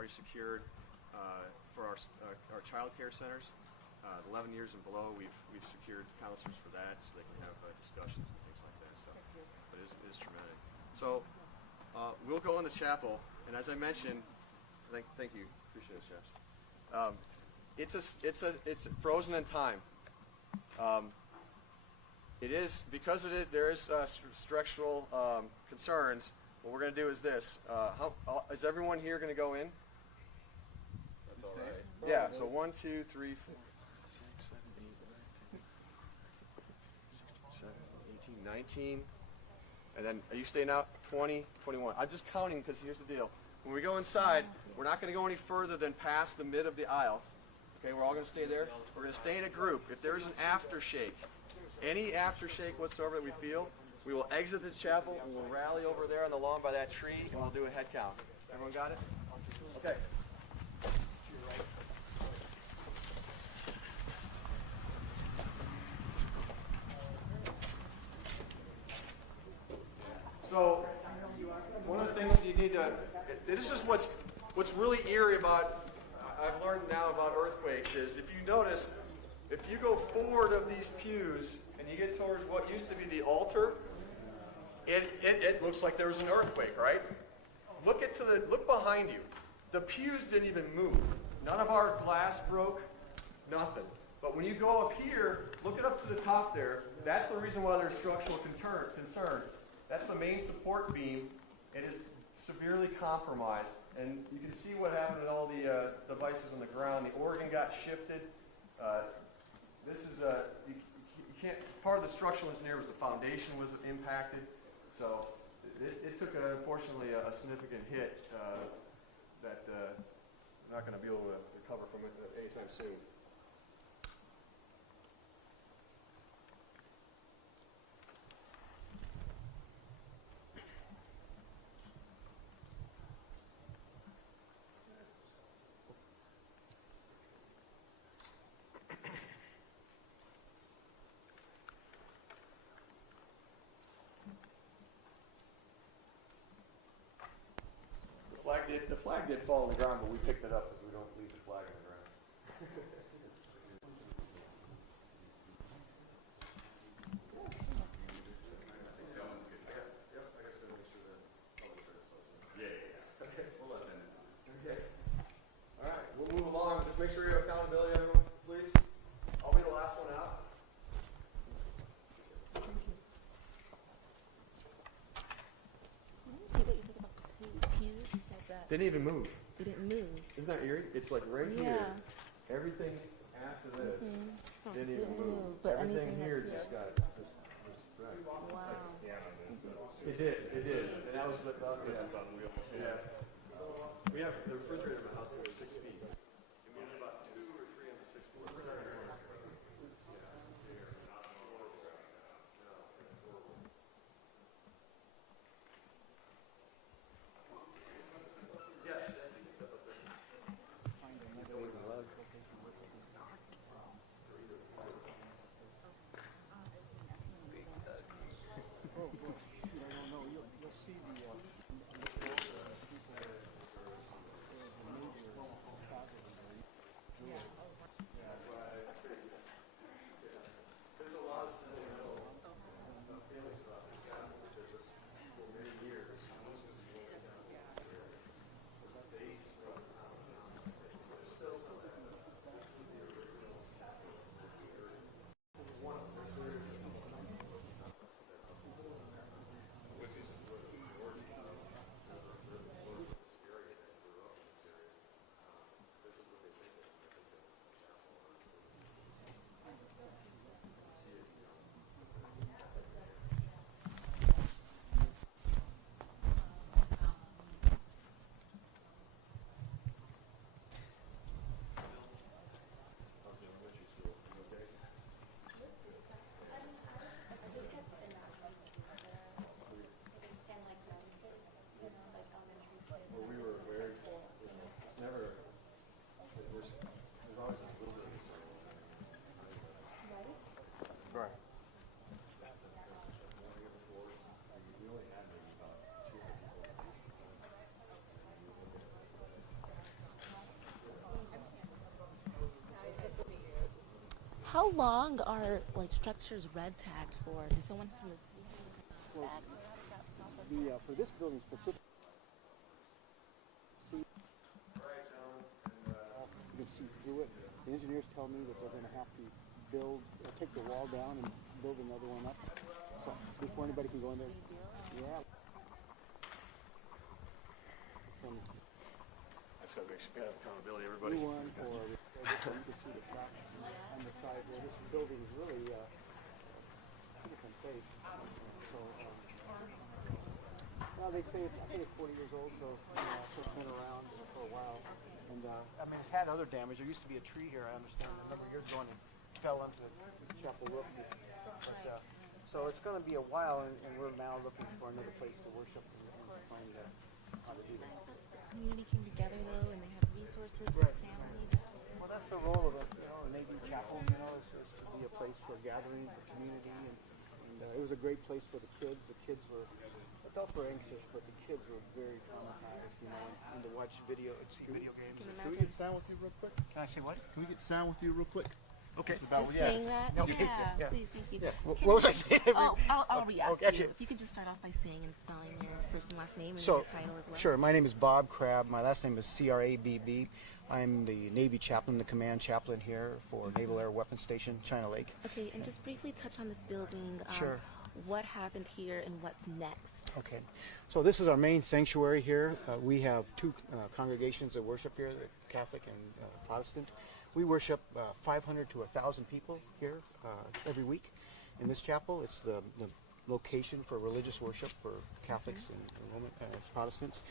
already secured for our child care centers. 11 years and below, we've secured counselors for that, so they can have discussions and things like that. So, but it is tremendous. So we'll go in the chapel, and as I mentioned, thank you, appreciate it, Chefs. It's frozen in time. It is because of it. There is structural concerns. What we're going to do is this. Is everyone here going to go in? That's all right. Yeah. So 1, 2, 3, 4, 6, 7, 8, 9, 10, 16, 17, 18, 19. And then are you staying out? 20, 21. I'm just counting because here's the deal. When we go inside, we're not going to go any further than past the mid of the aisle. Okay, we're all going to stay there. We're going to stay in a group. If there's an aftershake, any aftershake whatsoever that we feel, we will exit the chapel and we'll rally over there on the lawn by that tree and we'll do a head count. Everyone got it? Okay. So, one of the things you need to, this is what's really eerie about, I've learned now about earthquakes is if you notice, if you go forward of these pews and you get towards what used to be the altar, it looks like there was an earthquake, right? Look behind you. The pews didn't even move. None of our glass broke, nothing. But when you go up here, look it up to the top there. That's the reason why there's structural concern. That's the main support beam. It is severely compromised. And you can see what happened with all the devices on the ground. The organ got shifted. This is you can't. Part of the structural engineer was the foundation was impacted. So it took, unfortunately, a significant hit that we're not going to be able to recover from it anytime soon. The flag did fall on the ground, but we picked it up because we don't leave the flag on the ground. Okay. We'll let them in. Okay. All right. We'll move along. Just make sure you have accountability, everyone, please. I'll be the last one out. They didn't even move. It didn't move. Isn't that eerie? It's like right here. Everything after this didn't even move. But everything here just got just right. Wow. It did. And that was yeah. We have the refrigerator in my house goes 6 feet. And we have about 2 or 3 on the 6th floor. How long are like structures red tagged for? Does someone have Well, for this building specifically, you can see through it. The engineers tell me that they're going to have to take the wall down and build another one up. So before anybody can go in there. Yeah. That's got to be accountability, everybody. New one, or you can see the cracks on the side where this building is really, I think it's unsafe. Well, they say I think it's 40 years old, so it's been around for a while. And I mean, it's had other damage. There used to be a tree here, I understand, a number of years ago, and it fell into the chapel roof. But, so it's going to be a while, and we're now looking for another place to worship and find how to do that. the community came together though, and they have resources for Right. families? Well, that's the role of a Navy chapel, is to be a place for gathering, for community, and it was a great place for the kids. The kids were, adults were anxious, but the kids were very traumatized, and to watch video games. Can we get sound with you real quick? Can I say what? Can we get sound with you real quick? Okay. Just saying that? No, Yeah, yeah. please, thank you. Yeah. Can What was you- I saying? Oh, I'll re-ask okay, you. actually- If you could just start off by saying and spelling your first and last name and So, your title as well. sure. My name is Bob Crabb. My last name is Crabb. I'm the Navy chaplain, the command chaplain here for Naval Air Weapons Station, China Lake. Okay, and just briefly touch on this building. Sure. What happened here and what's next? Okay. So this is our main sanctuary here. We have two congregations that worship here, the Catholic and Protestant. We worship 500 to 1,000 people here every week in this chapel. It's the location for religious worship for Catholics and Roman Protestants.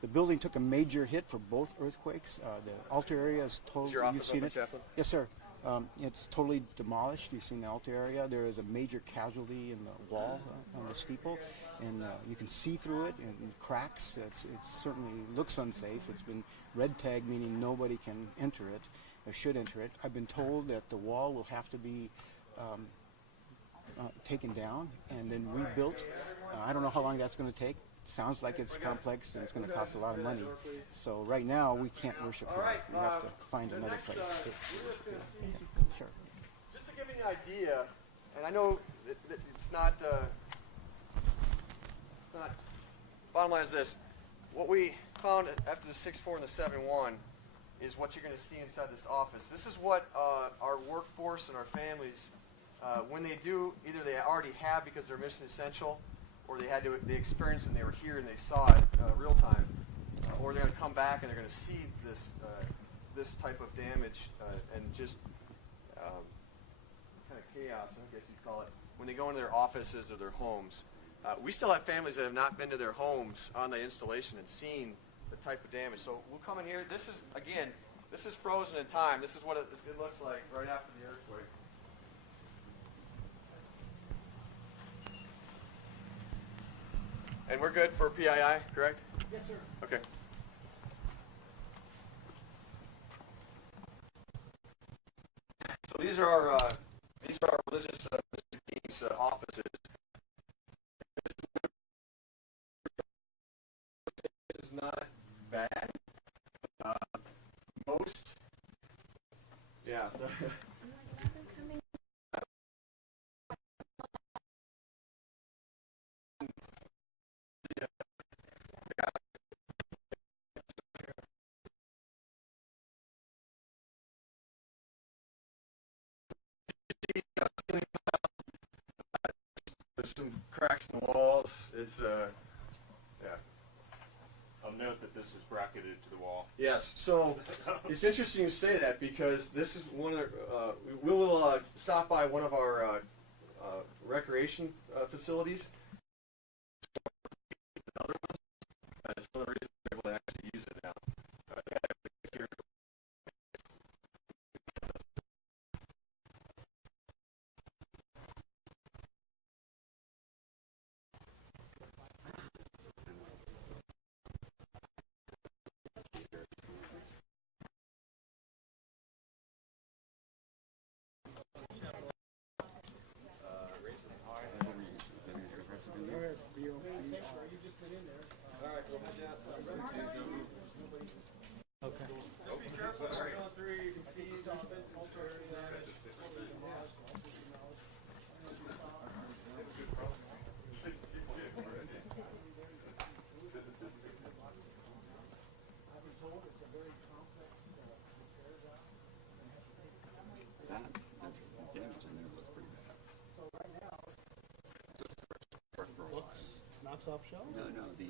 The building took a major hit for both earthquakes. The altar area is totally. Is your You've office seen open, it? Chaplain? Yes, sir. It's totally demolished. You've seen the altar area. There is a major casualty in the wall on the steeple, and you can see through it and cracks. It certainly looks unsafe. It's been red tagged, meaning nobody can enter it or should enter it. I've been told that the wall will have to be taken down and then rebuilt. I don't know how long that's going to take. Sounds like it's complex and it's going to cost a lot of money. So right now we can't worship here. We have to find another place. Thank you so much. Sure. Just to give you an idea, and I know that it's not, bottom line is this. What we found after the 6.4 and the 7.1 is what you're going to see inside this office. This is what our workforce and our families, when they do, either they already have because they're mission essential, or they experienced and they were here and they saw it real time, or they're going to come back and they're going to see this type of damage and just kind of chaos, I guess you'd call it, when they go into their offices or their homes. We still have families that have not been to their homes on the installation and seen the type of damage. So we'll come in here. This is frozen in time. This is what it looks like right after the earthquake. And we're good for PII, correct? Yes, sir. Okay. So these are our religious team's offices. This is not bad. Most, yeah. There's some cracks in the walls. It's yeah. I'll note that this is bracketed to the wall. Yes. So it's interesting you say that because this is one of the, we will stop by one of our recreation facilities. That's one of the reasons we're able to actually use it now. Top Shelf? No, the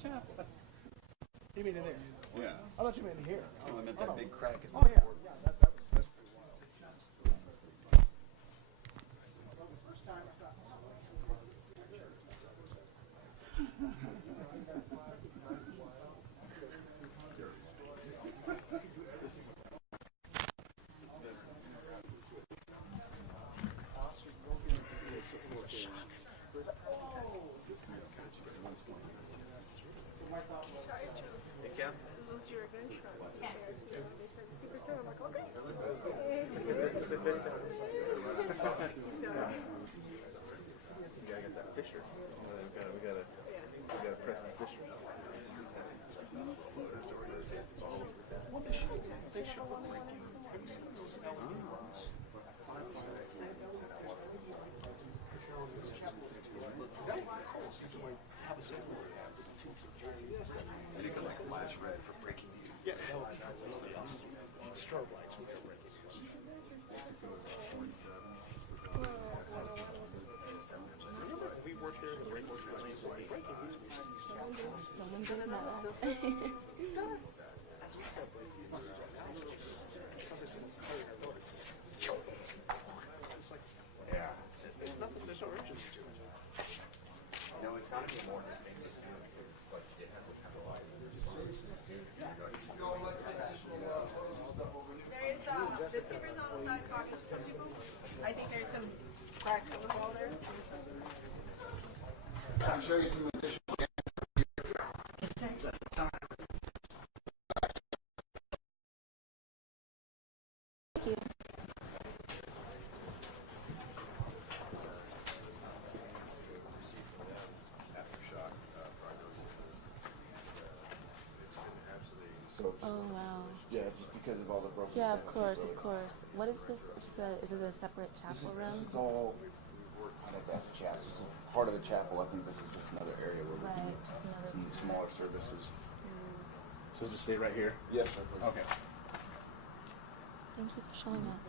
chapel. You mean in there? Yeah. I thought you meant here. Oh, I meant that big crack in the Oh, yeah. floor. Yeah, that was pretty well. Hey, Kim? You gotta get that Fisher. We gotta press the Fisher. Flash red for breaking news. Yes, that would be awesome. Strobe lights would go breaking news. Remember we worked there in the breaking news? Breaking news was Someone did that. Yeah. There's nothing, there's no urgency to it. No, it's got to be more distinct sound because it's like it has a kind of light. There is the skippers on the side cautious for people. I think there's some cracks in the wall there. I can show you some additional. Thank you. So, Oh wow. yeah, just because of all the broken. Yeah, of stuff. course, of course. What is this? Just is it a separate chapel This room? is all kind of that's chapel. This is part of the chapel. I think this is just another area where we Right. do Another- some smaller services. So just stay right here? Yes, sir. Please. Okay. Thank you for showing us.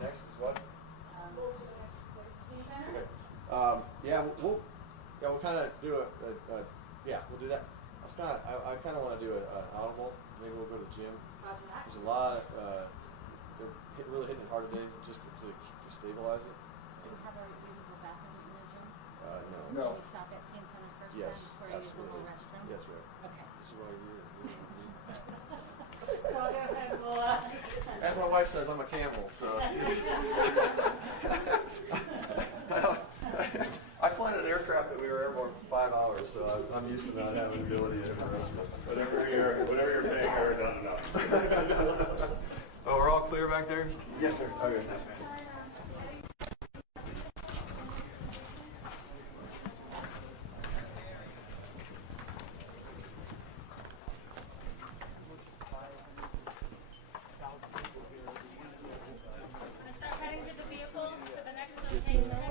Next is what? Okay. We'll kind of do we'll do that. I kind of want to do an audible. Maybe we'll go to the gym. There's a lot. They're really hitting it hard today, just to stabilize it. Do we have a usable bathroom in the gym? No. No. Can we stop at 10 Center first Yes, then before you use the whole absolutely. restroom? That's right. Okay. This is why you're. So go ahead, we'll, As my wife says, I'm a camel, so. I fly in an aircraft that we were airborne for 5 hours, so I'm used to not having the ability to rest. Whatever you're paying her, not enough. Oh, we're all clear back there? Yes, sir. Okay. start heading to the vehicle for the next 10 minutes.